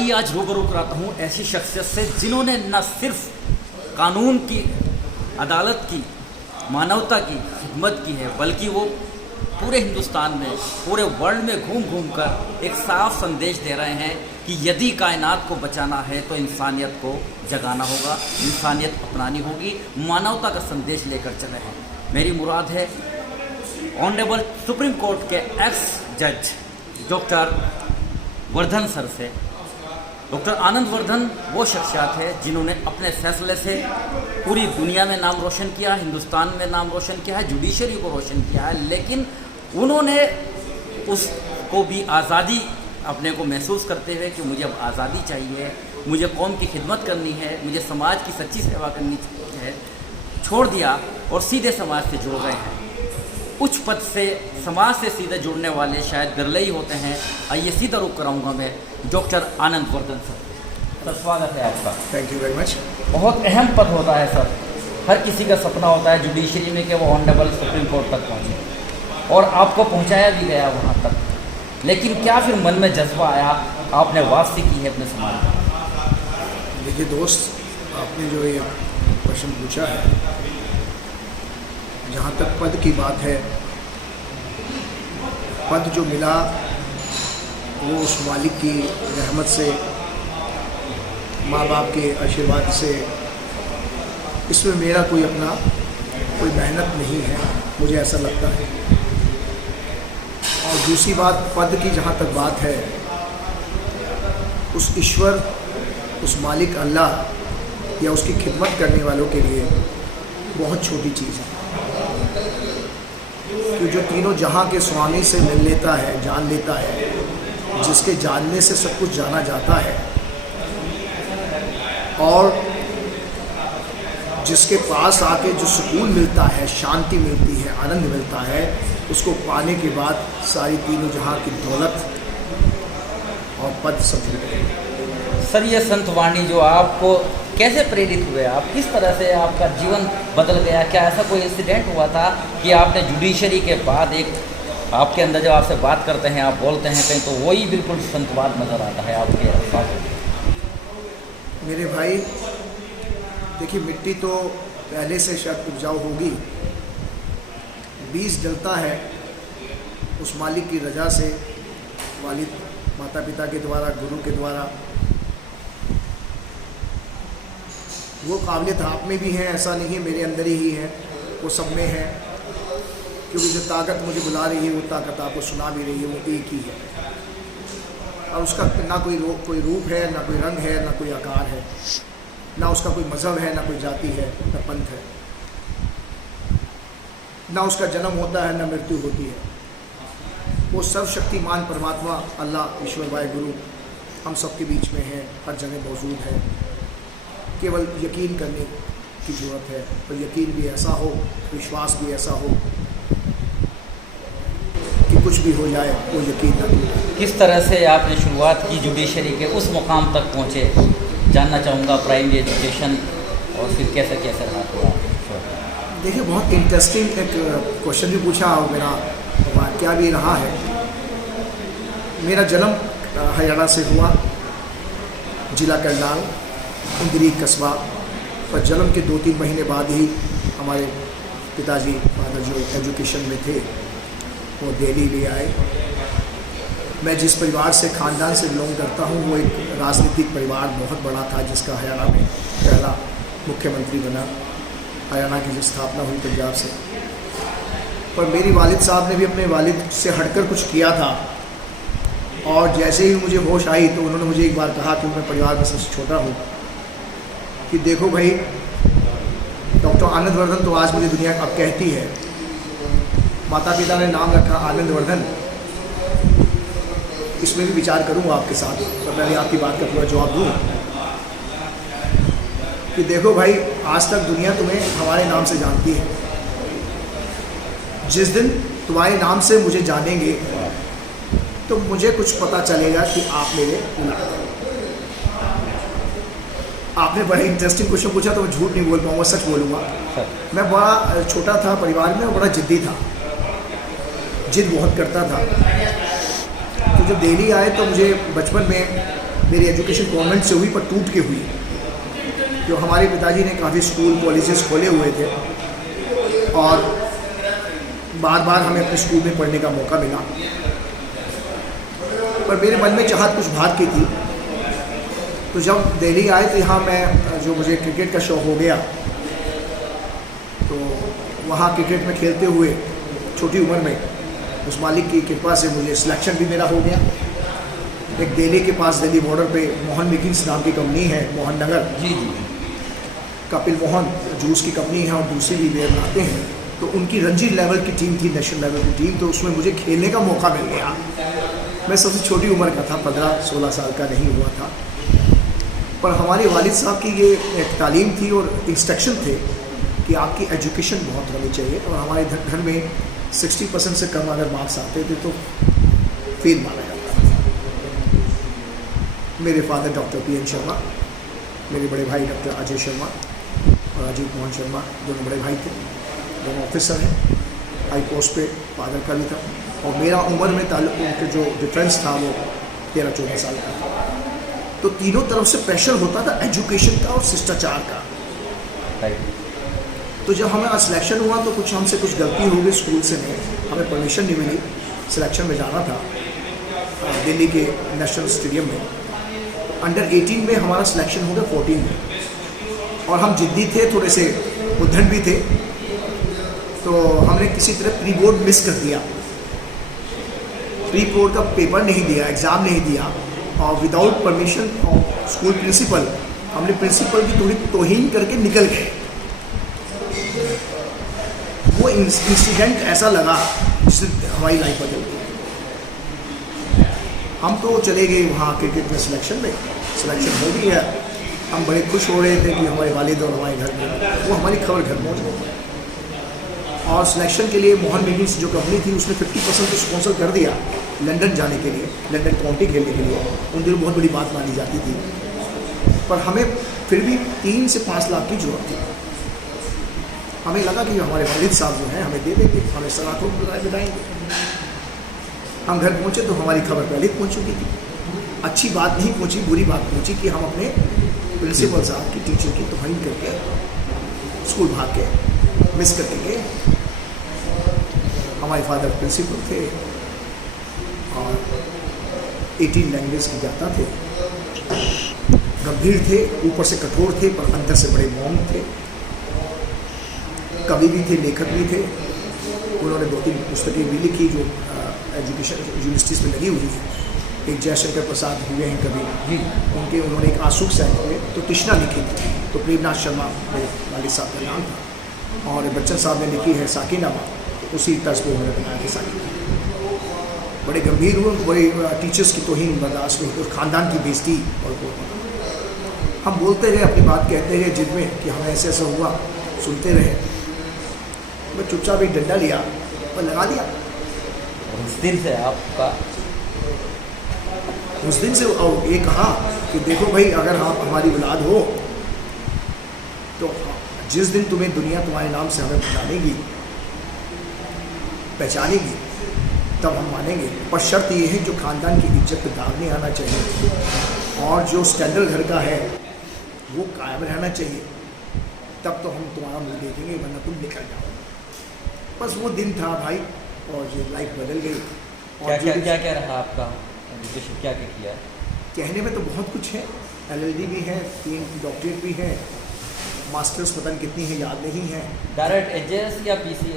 आइए आज रूबरू कराता हूँ ऐसी शख्सियत से जिन्होंने न सिर्फ कानून की, अदालत की, मानवता की खिदमत की है, बल्कि वो पूरे हिंदुस्तान में, पूरे वर्ल्ड में घूम घूम कर एक साफ संदेश दे रहे हैं कि यदि कायनात को बचाना है तो इंसानियत को जगाना होगा, इंसानियत अपनानी होगी, मानवता का संदेश लेकर चले हैं। मेरी मुराद है ऑनरेबल सुप्रीम कोर्ट के एक्स जज डॉक्टर वर्धन सर से। डॉक्टर आनंद वर्धन वो शख्सियत है जिन्होंने अपने फैसले से पूरी दुनिया में नाम रोशन किया, हिंदुस्तान में नाम रोशन किया है, जुडिशरी को रोशन किया है, लेकिन उन्होंने उसको भी आज़ादी अपने को महसूस करते हुए कि मुझे अब आज़ादी चाहिए, मुझे कौम की खिदमत करनी है, मुझे समाज की सच्ची सेवा करनी है, छोड़ दिया और सीधे समाज से जुड़ गए हैं। उच्च पद से, समाज से सीधे जुड़ने वाले शायद बिरले ही होते हैं। आइए सीधा रुख कराऊंगा मैं डॉक्टर आनंद वर्धन सर। स्वागत है आपका। Thank you very much. बहुत अहम पद होता है सर, हर किसी का सपना होता है जुडिशरी में कि वो ऑनरेबल सुप्रीम कोर्ट तक पहुँचे, और आपको पहुँचाया भी गया वहाँ तक। लेकिन क्या फिर मन में जज्बा आया, आपने वापसी की है अपने समाज में? देखिए दोस्त, आपने जो ये क्वेश्चन पूछा है, जहाँ तक पद की बात है, पद जो मिला वो उस मालिक की रहमत से, माँ बाप के आशीर्वाद से, इसमें मेरा कोई अपना कोई मेहनत नहीं है, मुझे ऐसा लगता है। और दूसरी बात, पद की जहाँ तक बात है, उस ईश्वर, उस मालिक अल्लाह या उसकी खिदमत करने वालों के लिए बहुत छोटी चीज़ है। कि जो तीनों जहाँ के स्वामी से मिल लेता है, जान लेता है, जिसके जानने से सब कुछ जाना जाता है, और जिसके पास आके जो सुकून मिलता है, शांति मिलती है, आनंद मिलता है, उसको पाने के बाद सारी तीनों जहाँ की दौलत और पद सब मिलते हैं। सर, ये संत वाणी जो आपको कैसे प्रेरित हुए, आप किस तरह से आपका जीवन बदल गया? क्या ऐसा कोई इंसिडेंट हुआ था कि आपने जुडिशरी के बाद एक आपके अंदर जब आपसे बात करते हैं, आप बोलते हैं कहीं, तो वही बिल्कुल संतवाद नज़र आता है आपके अल्फाज? मेरे भाई देखिए, मिट्टी तो पहले से शायद उपजाऊ होगी, बीज डलता है उस मालिक की रजा से, वालिद माता पिता के द्वारा, गुरु के द्वारा। वो काबिलियत आप में भी है, ऐसा नहीं है मेरे अंदर ही है, वो सब में है। क्योंकि जो ताकत मुझे बुला रही है, वो ताकत आपको सुना भी रही है, वो एक ही है। और उसका ना कोई रूप है, ना कोई रंग है, ना कोई आकार है, ना उसका कोई मज़हब है, ना कोई जाति है, ना पंथ है, ना उसका जन्म होता है, ना मृत्यु होती है। वो सर्वशक्तिमान परमात्मा अल्लाह, ईश्वर वाहे गुरु हम सबके बीच में है, हर जगह मौजूद है। केवल यकीन करने की ज़रूरत है, और यकीन भी ऐसा हो, विश्वास भी ऐसा हो कि कुछ भी हो जाए वो यकीन न टूटे। किस तरह से आपने शुरुआत की जुडिशरी के उस मुकाम तक पहुँचे, जानना चाहूँगा। प्राइमरी एजुकेशन और फिर कैसे कैसे रहा हुआ? देखिए, बहुत इंटरेस्टिंग एक क्वेश्चन भी पूछा, और मेरा वाक़या भी रहा है। मेरा जन्म हरियाणा से हुआ, जिला करनाल, इंदरी कस्बा। पर जन्म के 2-3 महीने बाद ही हमारे पिताजी, फादर जो एजुकेशन में थे, वो दिल्ली ले आए। मैं जिस परिवार से, ख़ानदान से बिलोंग करता हूँ, वो एक राजनीतिक परिवार बहुत बड़ा था, जिसका हरियाणा में पहला मुख्यमंत्री बना, हरियाणा की जो स्थापना हुई पंजाब से। पर मेरी वालिद साहब ने भी अपने वालिद से हटकर कुछ किया था, और जैसे ही मुझे होश आई तो उन्होंने मुझे एक बार कहा, कि मैं परिवार में सबसे छोटा हूँ, कि देखो भाई, डॉक्टर आनंद वर्धन तो आज मुझे दुनिया अब कहती है, माता पिता ने नाम रखा आनंद वर्धन, इसमें भी विचार करूँगा आपके साथ, तो पहले आपकी बात का पूरा जवाब दूँ कि देखो भाई, आज तक दुनिया तुम्हें हमारे नाम से जानती है, जिस दिन तुम्हारे नाम से मुझे जानेंगे तो मुझे कुछ पता चलेगा कि आप मेरे औलाद हैं। आपने बड़ा इंटरेस्टिंग क्वेश्चन पूछा, तो मैं झूठ नहीं बोल पाऊँगा, सच बोलूँगा। मैं बड़ा छोटा था परिवार में, और बड़ा जिद्दी था, जिद बहुत करता था। तो जब दिल्ली आए तो मुझे बचपन में मेरी एजुकेशन कॉन्वेंट से हुई पर टूट के हुई, जो हमारे पिताजी ने काफ़ी स्कूल कॉलेजेस खोले हुए थे और बार बार हमें अपने स्कूल में पढ़ने का मौका मिला, पर मेरे मन में चाहत कुछ बात की थी। तो जब दिल्ली आए तो यहाँ मैं जो मुझे क्रिकेट का शौक़ हो गया, तो वहाँ क्रिकेट में खेलते हुए छोटी उम्र में उस मालिक की कृपा से मुझे सिलेक्शन भी मेरा हो गया। एक दिल्ली के पास दिल्ली बॉर्डर पे मोहन मेकिंग्स नाम की कंपनी है, मोहन नगर, जी जी, कपिल मोहन जूस की कंपनी है और दूसरी भी वे बनाते हैं। तो उनकी रणजी लेवल की टीम थी, नेशनल लेवल की टीम, तो उसमें मुझे खेलने का मौका मिल गया। मैं सबसे छोटी उम्र का था, 15-16 साल का नहीं हुआ था, पर हमारे वालिद साहब की ये एक तालीम थी और इंस्ट्रक्शन थे कि आपकी एजुकेशन बहुत होनी चाहिए। और हमारे घर में 60% से कम अगर मार्क्स आते थे तो फेल माना जाता था। मेरे father doctor P N Sharma, मेरे बड़े भाई डॉक्टर अजय शर्मा और अजीत मोहन शर्मा, दोनों बड़े भाई थे, दोनों ऑफिसर हैं, हाई पोस्ट पे फादर का भी था। और मेरा उम्र में ताल्लुक जो डिफरेंस था वो 13-14 साल का था। तो तीनों तरफ से प्रेशर होता था, एजुकेशन का और शिष्टाचार का। तो जब हमें सिलेक्शन हुआ तो कुछ हमसे कुछ गलती हो गई, स्कूल से नहीं, हमें परमिशन नहीं मिली, सिलेक्शन में जाना था दिल्ली के नेशनल स्टेडियम में। अंडर 18 में हमारा सिलेक्शन हो गया 14 में, और हम जिद्दी थे, थोड़े से उद्धट भी थे, तो हमने किसी तरह प्री बोर्ड मिस कर दिया, प्री बोर्ड का पेपर नहीं दिया, एग्ज़ाम नहीं दिया, और without permission of school principal हमने प्रिंसिपल की थोड़ी तौहीन करके निकल गए। वो इंसिडेंट ऐसा लगा जिससे हमारी लाइफ बदल गई। हम तो चले गए वहाँ क्रिकेट में, सिलेक्शन हो गई है, हम बड़े खुश हो रहे थे कि हमारे वालिद और हमारे घर में, वो हमारी खबर घर पहुँच गई। और सिलेक्शन के लिए मोहन मेकिंग्स जो कंपनी थी उसने 50% तो स्पॉन्सर कर दिया लंदन जाने के लिए, लंदन काउंटी खेलने के लिए। उन दिनों बहुत बड़ी बात मानी जाती थी, पर हमें फिर भी 3 से 5 लाख की जरूरत थी। हमें लगा कि हमारे वालिद साहब जो हैं हमें दे देंगे, हमें सलाखों बताएंगे। हम घर पहुँचे तो हमारी खबर पहले पहुँच चुकी थी। अच्छी बात नहीं पहुँची, बुरी बात पहुँची कि हम अपने प्रिंसिपल साहब की, टीचर की तौहीन करके स्कूल भाग के मिस करके गए। हमारे फादर प्रिंसिपल थे और 18 लैंग्वेज की जाता थे, गंभीर थे, ऊपर से कठोर थे, पर अंदर से बड़े मौन थे, कवि भी थे, लेखक भी थे। उन्होंने 2-3 पुस्तकें भी लिखी जो एजुकेशन यूनिवर्सिटीज़ में लगी हुई है। एक जयशंकर प्रसाद हुए हैं कवि जी, उन्होंने एक आंसुक साहित्य में तो तृष्णा लिखी थी, तो प्रेमनाथ शर्मा मेरे वालिद साहब का नाम था। और बच्चन साहब ने लिखी है साकिनामा, उसी तर्ज पर उन्होंने बनाया कि साकिनामा। बड़े गंभीर हुए, बड़े टीचर्स की तौहीन बर्दाश्त नहीं, और ख़ानदान की बेइज्जती। और हम बोलते रहे, अपनी बात कहते रहे जिद में कि हमें ऐसे ऐसा हुआ, सुनते रहे। मैं चुपचाप एक डंडा लिया और लगा दिया। उस दिन से आपका, उस दिन से ये कहा कि देखो भाई, अगर आप हमारी औलाद हो तो जिस दिन तुम्हें दुनिया तुम्हारे नाम से हमें जानेगी, पहचानेगी, तब हम मानेंगे। पर शर्त ये है जो ख़ानदान की इज्जत पे दाग नहीं आना चाहिए और जो स्टैंडर्ड घर का है वो कायम रहना चाहिए, तब तो हम तुम्हारा मुँह देखेंगे, वरना तुम निकल जाओ। बस वो दिन था भाई, और ये लाइफ बदल गई। और क्या रहा आपका एजुकेशन, क्या किया? कहने में तो बहुत कुछ है, LLD भी है, 3 डॉक्टरेट भी है, मास्टर्स पता नहीं कितनी है, याद नहीं है। डायरेक्ट एचएस या पीसी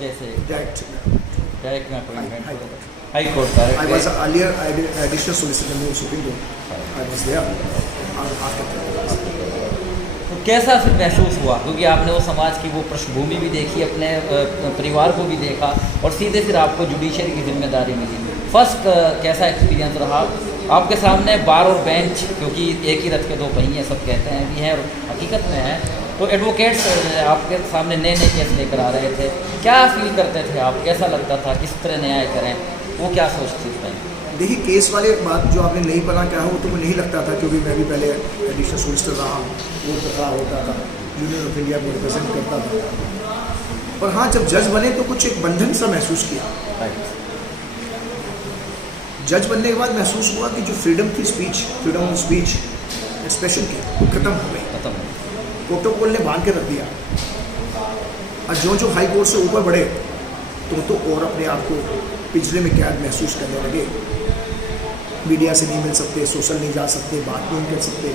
जैसे? डायरेक्ट में appointment, high court direct. I was earlier additional solicitor general supreme court, I was there. तो कैसा फिर महसूस हुआ, क्योंकि आपने वो समाज की वो पृष्ठभूमि भी देखी, अपने परिवार को भी देखा, और सीधे फिर आपको जुडिशरी की जिम्मेदारी मिली। फर्स्ट कैसा एक्सपीरियंस रहा? आपके सामने बार और बेंच, क्योंकि एक ही रथ के 2 पहिए सब कहते हैं भी हैं और हकीकत में है, तो एडवोकेट्स आपके सामने नए नए केस लेकर आ रहे थे। क्या फील करते थे आप, कैसा लगता था, किस तरह न्याय करें, वो क्या सोचती थी? देखिए, केस वाले बात जो आपने नहीं बना कहा वो तो मुझे नहीं लगता था, क्योंकि मैं भी पहले एडिशनल सॉलिसिटर रहा हूँ, वो पकड़ा होता था, यूनियन ऑफ इंडिया को रिप्रेजेंट करता था। पर हाँ, जब जज बने तो कुछ एक बंधन सा महसूस किया। जज बनने के बाद महसूस हुआ कि जो फ्रीडम थी speech, freedom of speech expression की, वो खत्म हो गई। खत्म है। प्रोटोकॉल ने बांध के रख दिया। और जो हाई कोर्ट से ऊपर बढ़े तो और अपने आप को पिछले में कैद महसूस करने लगे। मीडिया से नहीं मिल सकते, सोशल नहीं जा सकते, बात नहीं कर सकते।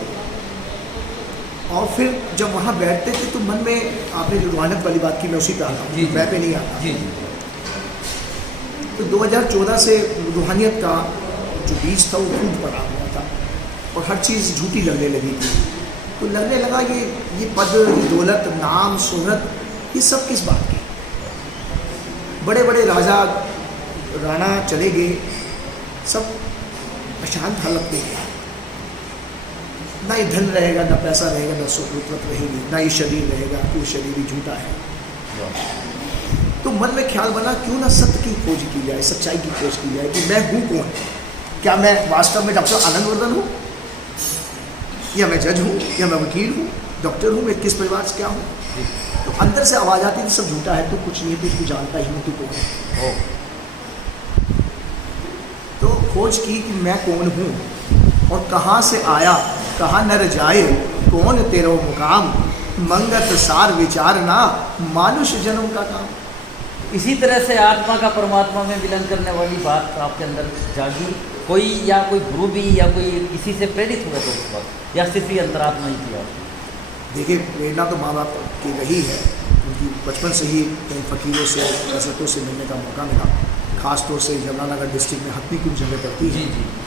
और फिर जब वहाँ बैठते थे तो मन में, आपने जो रूहानियत वाली बात की, मैं उसी पे आता हूँ, मैं पे नहीं आता। जी। तो 2014 से रूहानियत का जो बीज था वो फूट पड़ा हुआ था और हर चीज़ झूठी लगने लगी थी। तो लगने लगा ये पद, ये दौलत, नाम, शोहरत, ये सब किस बात की। बड़े बड़े राजा राणा चले गए, सब अशांत हालत में गए। ना ये धन रहेगा, ना पैसा रहेगा, ना सुखरूपत रहेगी, ना ये शरीर रहेगा, कोई शरीर ही झूठा है। तो मन में ख्याल बना, क्यों ना सत्य की खोज की जाए, सच्चाई की खोज की जाए कि मैं हूँ कौन। क्या मैं वास्तव में डॉक्टर आनंदवर्धन हूँ, या मैं जज हूँ, या मैं वकील हूँ, डॉक्टर हूँ, मैं किस परिवार से क्या हूँ। तो अंदर से आवाज़ आती थी, सब झूठा है, तू कुछ नहीं है, तू जानता ही नहीं, तू कौन है। तो खोज की कि मैं कौन हूँ और कहाँ से आया, कहाँ नर जाए, कौन तेरो मुकाम, मंगत सार विचारना, मानुष जन्म का काम। इसी तरह से आत्मा का परमात्मा में विलय करने वाली बात आपके अंदर जागी, कोई गुरु भी या कोई किसी से प्रेरित हुआ तो उस वक्त, या सिर्फ ही अंतरात्मा ही किया? देखिए, प्रेरणा तो माँ बाप की रही है, उनकी बचपन से ही कई फ़कीरों से, हज़रतों से मिलने का मौका मिला। ख़ास तौर से यमुनानगर डिस्ट्रिक्ट में हथनी कुंज जगह पड़ती है,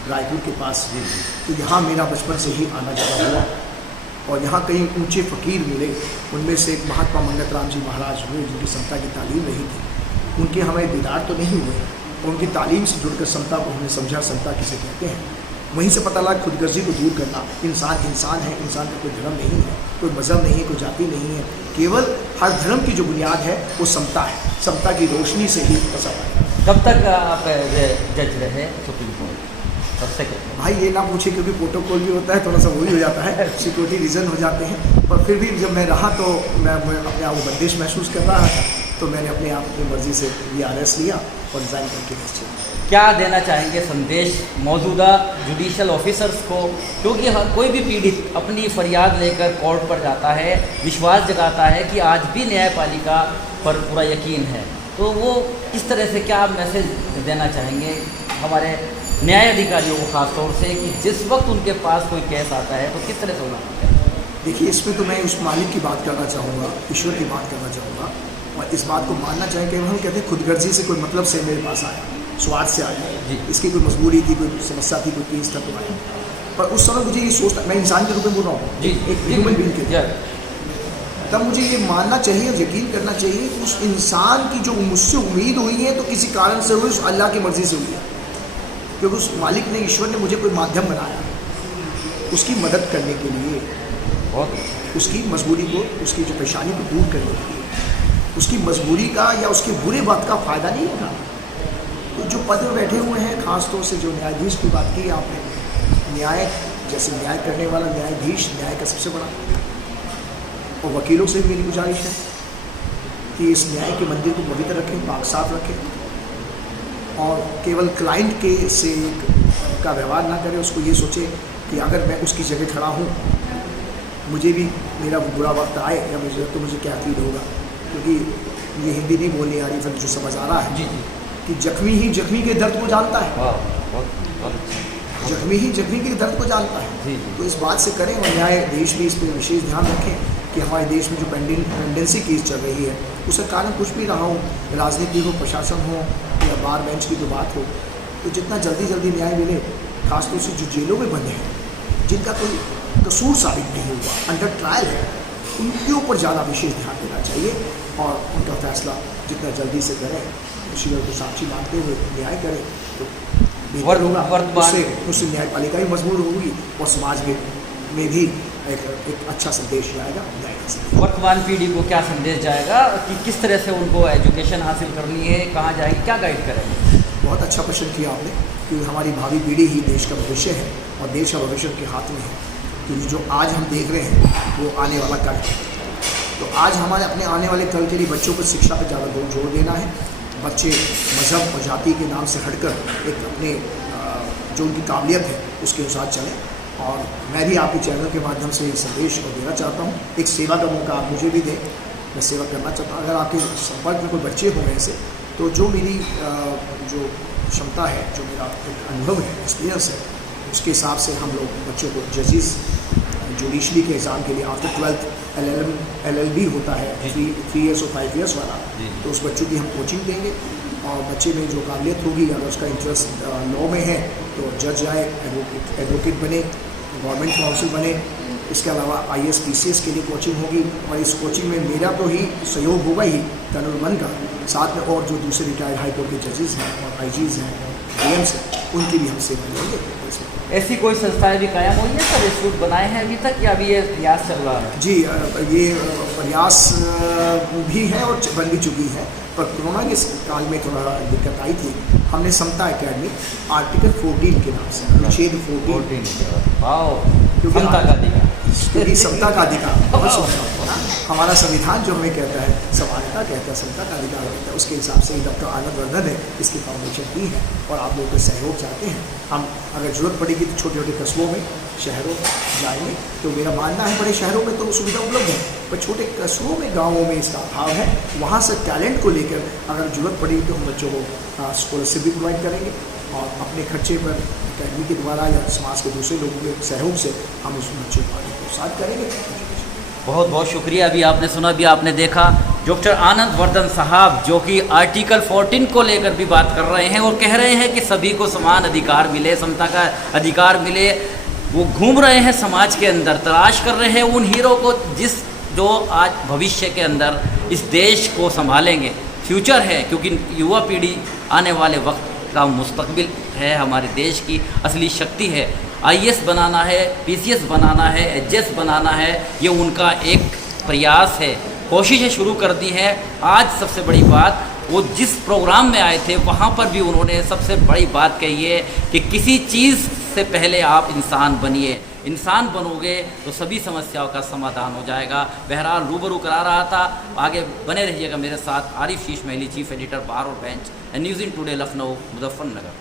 रायपुर के पास। तो यहाँ मेरा बचपन से ही आना जाना हुआ और यहाँ कई ऊंचे फ़कीर मिले। उनमें से एक महात्मा मंगत राम जी महाराज हुए, जिनकी समता की तालीम रही थी। उनके हमें दीदार तो नहीं हुए और उनकी तालीम से जुड़कर समता को हमने समझा, समता किसे कहते हैं। वहीं से पता लगा खुदगर्जी को दूर करना। इंसान इंसान है, इंसान का कोई धर्म नहीं है, कोई मज़हब नहीं है, कोई जाति नहीं है। केवल हर धर्म की जो बुनियाद है वो समता है। समता की रोशनी से ही पता पाया। कब तक आप जज रहे सुप्रीम कोर्ट? कब तक? भाई ये ना पूछे, क्योंकि प्रोटोकॉल भी होता है, थोड़ा सा वो भी हो जाता है, सिक्योरिटी रीज़न हो जाते हैं। पर फिर भी जब मैं रहा तो मैं अपने आप को बंदिश महसूस कर रहा था, तो मैंने अपने आप की मर्ज़ी से VRS लिया और रिज़ाइन करके भेज। क्या देना चाहेंगे संदेश मौजूदा जुडिशल ऑफिसर्स को? क्योंकि कोई भी पीड़ित अपनी फरियाद लेकर कोर्ट पर जाता है, विश्वास जगाता है कि आज भी न्यायपालिका पर पूरा यकीन है, तो वो इस तरह से क्या मैसेज देना चाहेंगे हमारे न्याय अधिकारियों को ख़ास तौर से, कि जिस वक्त उनके पास कोई केस आता है तो किस तरह से होना? देखिए, इसमें तो मैं उस मालिक की बात करना चाहूँगा, ईश्वर की बात करना चाहूँगा और इस बात को मानना चाहें कि हम कहते हैं खुदगर्जी से, कोई मतलब से मेरे पास आया, स्वार्थ से आया, इसकी कोई मजबूरी थी, कोई समस्या थी, कोई केस था तो आया। पर उस समय मुझे ये सोचता, मैं इंसान के रूप में बोल रहा हूँ, एक ह्यूमन बीइंग के, तब मुझे ये मानना चाहिए, यकीन करना चाहिए कि उस इंसान की जो मुझसे उम्मीद हुई है तो किसी कारण से हुई, उस अल्लाह की मर्ज़ी से हुई है। क्योंकि उस मालिक ने, ईश्वर ने मुझे कोई माध्यम बनाया उसकी मदद करने के लिए, और उसकी मजबूरी को, उसकी जो परेशानी को दूर करने के लिए, उसकी मजबूरी का या उसके बुरे वक्त का फ़ायदा नहीं उठाना। तो जो पद में बैठे हुए हैं, ख़ास तौर से जो न्यायाधीश की बात की आपने, न्याय जैसे न्याय करने वाला न्यायाधीश न्याय का सबसे बड़ा, और वकीलों से मेरी गुजारिश है कि इस न्याय के मंदिर को पवित्र रखें, पाक साफ रखें और केवल क्लाइंट के से का व्यवहार ना करें। उसको ये सोचे कि अगर मैं उसकी जगह खड़ा हूँ, मुझे भी मेरा बुरा वक्त आए या मुझे क्या फील होगा। क्योंकि ये हिंदी नहीं बोलनी आ रही, फिर जो समझ आ रहा है जी कि जख्मी ही जख्मी के दर्द को जानता है, जख्मी ही जख्मी के दर्द को जानता है। तो इस बात से करें और न्यायाधीश भी इस पर विशेष ध्यान रखें कि हमारे देश में जो पेंडेंसी केस चल रही है उसका कारण कुछ भी रहा हो, राजनीति हो, प्रशासन हो या बार बेंच की जो बात हो, तो जितना जल्दी न्याय मिले, खासतौर से जो जेलों में बंद हैं, जिनका कोई कसूर साबित नहीं हुआ, अंडर ट्रायल है, उनके ऊपर ज़्यादा विशेष ध्यान देना चाहिए और उनका फैसला जितना जल्दी से करें, ईश्वर को साक्षी मानते हुए न्याय करें तो बेहतर होगा। उससे न्यायपालिका भी मजबूत होगी और समाज में भी एक अच्छा संदेश जाएगा न्याय का संदेश। वर्तमान पीढ़ी को क्या संदेश जाएगा कि किस तरह से उनको एजुकेशन हासिल करनी है, कहाँ जाएगी, क्या गाइड करेंगे? बहुत अच्छा प्रश्न किया आपने, क्योंकि हमारी भावी पीढ़ी ही देश का भविष्य है और देश का भविष्य के हाथ में है। क्योंकि जो आज हम देख रहे हैं वो आने वाला कल है। तो आज हमारे अपने आने वाले कल के लिए बच्चों को शिक्षा पर ज़्यादा जोर देना है। बच्चे मज़हब और जाति के नाम से हटकर एक अपने जो उनकी काबिलियत है उसके अनुसार चलें। और मैं भी आपके चैनल के माध्यम से संदेश को देना चाहता हूँ, एक सेवा का मौका आप मुझे भी दें, मैं सेवा करना चाहता हूँ। अगर आपके संपर्क में कोई बच्चे हों ऐसे, तो जो मेरी जो क्षमता है, जो मेरा एक अनुभव है, एक्सपीरियंस है, उसके हिसाब से हम लोग बच्चों को जजेस जुडिशरी के एग्ज़ाम के लिए आफ्टर 12th LLB होता है 3 years और 5 years वाला, तो उस बच्चों की हम कोचिंग देंगे। और बच्चे में जो काबिलियत होगी, अगर उसका इंटरेस्ट लॉ में है तो जज आए, एडवोकेट बने, गवर्नमेंट काउंसिल बने। इसके अलावा IAS PCS के लिए कोचिंग होगी, और इस कोचिंग में मेरा तो ही सहयोग होगा ही कानूनमन का, साथ में और जो दूसरे रिटायर्ड हाई कोर्ट के जजेस हैं और IGs हैं, DMs हैं, उनकी भी हम सेवा लेंगे। ऐसी कोई संस्थाएं भी कायम हुई हैं सर, इंस्टीट्यूट बनाए हैं अभी तक, या अभी ये प्रयास चल रहा है? जी, ये प्रयास भी है और बन भी चुकी है, पर कोरोना के काल में थोड़ा दिक्कत आई थी। हमने समता एकेडमी आर्टिकल 14 के नाम से, अनुच्छेद 14, क्योंकि समता का अधिकार बहुत सुंदर होना, हमारा संविधान जो हमें कहता है, समानता कहता है, समता का अधिकार कहता है, उसके हिसाब से ही डॉक्टर आनंद वर्धन ने इसकी फाउंडेशन की है। और आप लोगों का सहयोग चाहते हैं, हम अगर ज़रूरत पड़ेगी तो छोटे छोटे कस्बों में, शहरों में जाएंगे। तो मेरा मानना है बड़े शहरों में तो सुविधा उपलब्ध है, पर छोटे कस्बों में, गाँवों में इसका अभाव है। वहाँ से टैलेंट को लेकर अगर ज़रूरत पड़ेगी तो हम बच्चों को स्कॉलरशिप भी प्रोवाइड करेंगे, और अपने खर्चे पर अकेडमी के द्वारा या समाज के दूसरे लोगों के सहयोग से हम उस बच्चों को आगे प्रोत्साहित करेंगे। बहुत बहुत शुक्रिया। अभी आपने सुना, भी आपने देखा, डॉक्टर आनंद वर्धन साहब जो कि आर्टिकल 14 को लेकर भी बात कर रहे हैं और कह रहे हैं कि सभी को समान अधिकार मिले, समता का अधिकार मिले। वो घूम रहे हैं समाज के अंदर, तलाश कर रहे हैं उन हीरो को जो आज भविष्य के अंदर इस देश को संभालेंगे। फ्यूचर है, क्योंकि युवा पीढ़ी आने वाले वक्त का मुस्तकबिल है, हमारे देश की असली शक्ति है। IAS बनाना है, PCS बनाना है, HS बनाना है, ये उनका एक प्रयास है, कोशिशें शुरू कर दी हैं। आज सबसे बड़ी बात, वो जिस प्रोग्राम में आए थे वहाँ पर भी उन्होंने सबसे बड़ी बात कही है कि किसी चीज़ से पहले आप इंसान बनिए, इंसान बनोगे तो सभी समस्याओं का समाधान हो जाएगा। बहरहाल रूबरू करा रहा था, आगे बने रहिएगा मेरे साथ। आरिफ शीश महली, चीफ एडिटर बार और bench, news in today, Lucknow, Muzaffarnagar.